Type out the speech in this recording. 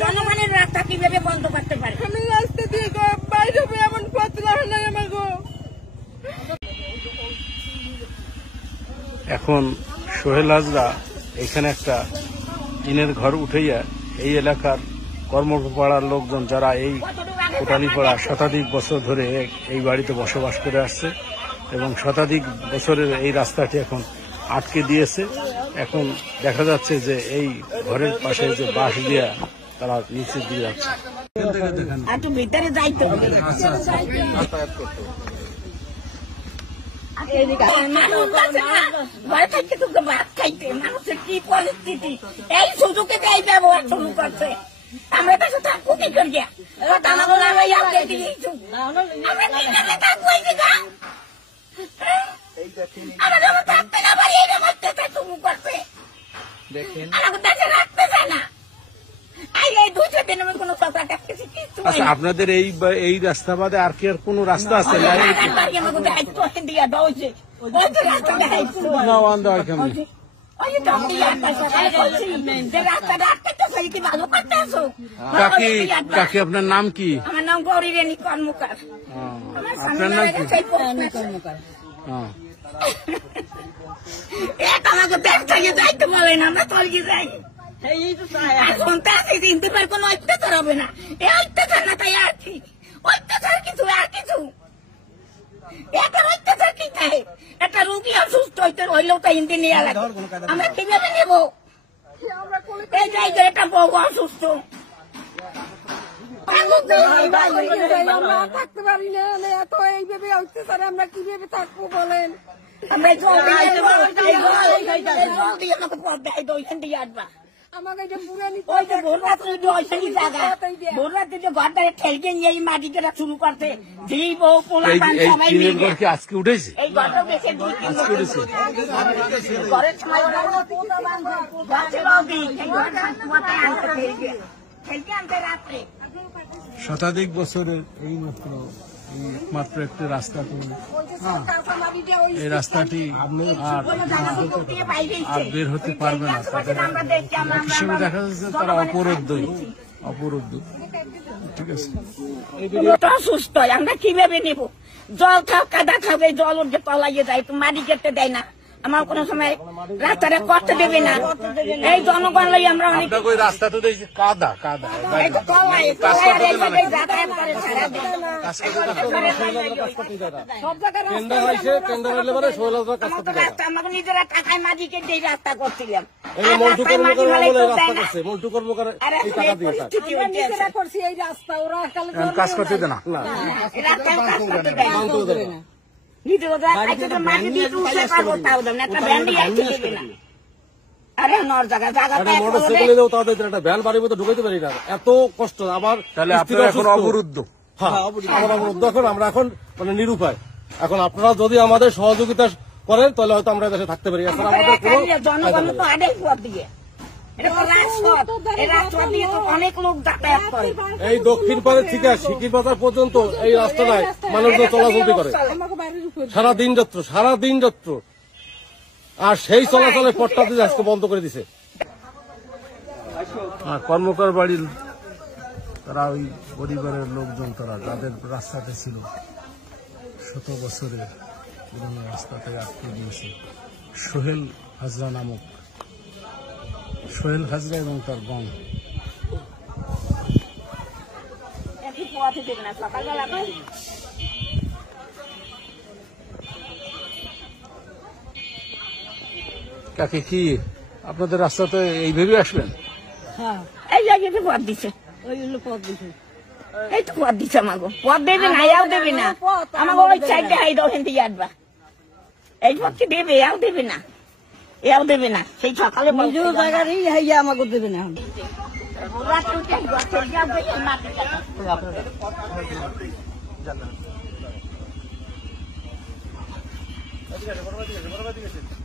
জনগণের রাস্তা কিভাবে বন্ধ করতে পারে? আমি রাস্তা দিয়ে বাইরে এমন পথরা নাই আমার গো। এখন সোহেল হাজরা এখানে একটা টিনের ঘর উঠাইয়া এই এলাকার কর্মপাড়ার লোকজন যারা এই কোটালীপাড়া শতাধিক বছর ধরে এই বাড়িতে বসবাস করে আসছে এবং শতাধিক বছরের এই রাস্তাটি এখন আটকে দিয়েছে। এখন দেখা যাচ্ছে যে এই ঘরের পাশে যে বাঁশ দিয়া তারা নিচে দিয়ে যাচ্ছে। ভিতরে যাইতে মানুষের কি পরিস্থিতি, এই সুযোগে যাই ব্যবহার শুরু করছে। আমরা কাছে থাকবো কি করিয়া? আপনাদের এই রাস্তা বাদে আর কি আর কোন রাস্তা আছে? কাকি আপনার নাম কি? আমার নাম গৌরী রানী কর্মকার। আপনার নাম কি? আমাকে ব্যাগ থেকে যাইতে বলেন, আমরা চলকে যাই। এখন তাকে চিনতে পার কোন অত্যাচার হবে না। এই অত্যাচার না, তাই আর কি অত্যাচার কিছু আর কিছু একটা অত্যাচার কি চাই? একটা রুগী অসুস্থ হইতে হইলেও তো হিন্দি নিয়ে লাগে, আমরা কিভাবে নেব? এই জায়গায় একটা বউ অসুস্থ, আমরা থাকতে পারি না। এত এইভাবে অত্যাচারে আমরা কিভাবে থাকবো বলেন? আমরা পথ দেখাই তো ওইখান থেকে আসবা। আমাকে ভোর রাত্রে জায়গা ভোর রাত্রে যে ঘরটা ঠেলকে নিয়ে এই মাটি কেটা শুরু করতে যেই বউ পোলা আজকে উঠেছে। এই ঘরটা বেশি ঘরের রাত্রে শতাধিক বছরের এই মাত্র একটি রাস্তা, এই রাস্তাটি আর বের হতে পারবে না। হিসেবে দেখা যাচ্ছে তারা অপরুদ্ধ। ঠিক আছে, অসুস্থ আমরা কিভাবে নেব? জল খাও, কাদা খাবে, জল উঠে তলাইয়ে যায়, তো মাটি কেটে দেয় না। আমার কোন সময় রাস্তাটা করতে দেবে না। এই জনগণ লাই আমরা অনেক রাস্তা তো দেখছি কাদা আমাকে নিজেরা টাকায় মাঝিকে দিয়ে রাস্তা করছিলাম। নিজেরা করছি এই রাস্তা, ওরা কাজ করতে দেয় না। ভ্যান বাড়ির মধ্যে ঢুকাইতে পারি না, এত কষ্ট। আবার তাহলে আপনারা এখন অবরুদ্ধ? এখন আমরা এখন মানে নিরুপায়। এখন আপনারা যদি আমাদের সহযোগিতা করেন তাহলে হয়তো আমরা দেশে থাকতে পারি। অনেক লোক যাতায়াত করে এই দক্ষিণ পাড়ের থেকে সিকির বাজার পর্যন্ত এই রাস্তাটায় মানুষজন চলাচল করে সারাদিন যাত্র। আর সেই চলাচলের পথটা আজকে বন্ধ করে দিছে। কর্মকার বাড়ির তারা ওই পরিবারের লোকজন, তারা যাদের রাস্তাতে ছিল শত বছরের পুরনো রাস্তাতে আটকে দিয়েছে। সোহেল হাজরা নামক সোহেল হাজরা এবং তার গং। কাকে কি আপনাদের রাস্তাতে এইভাবে আসবেন? হ্যাঁ, এই জায়গাতে পথ দিচ্ছে, এই তো পথ দিচ্ছে আমাকে। পথ দেবে না, এও দেবে না আমাকে। ওই সাইডে হাই দাও, হেন থেকে আসবা। এই পথকে দেবে, এও দেবে না, এও দেবে না। সেই সকালে জায়গারই হাইয়া আমাকে দেবে না। ঠিক আছে।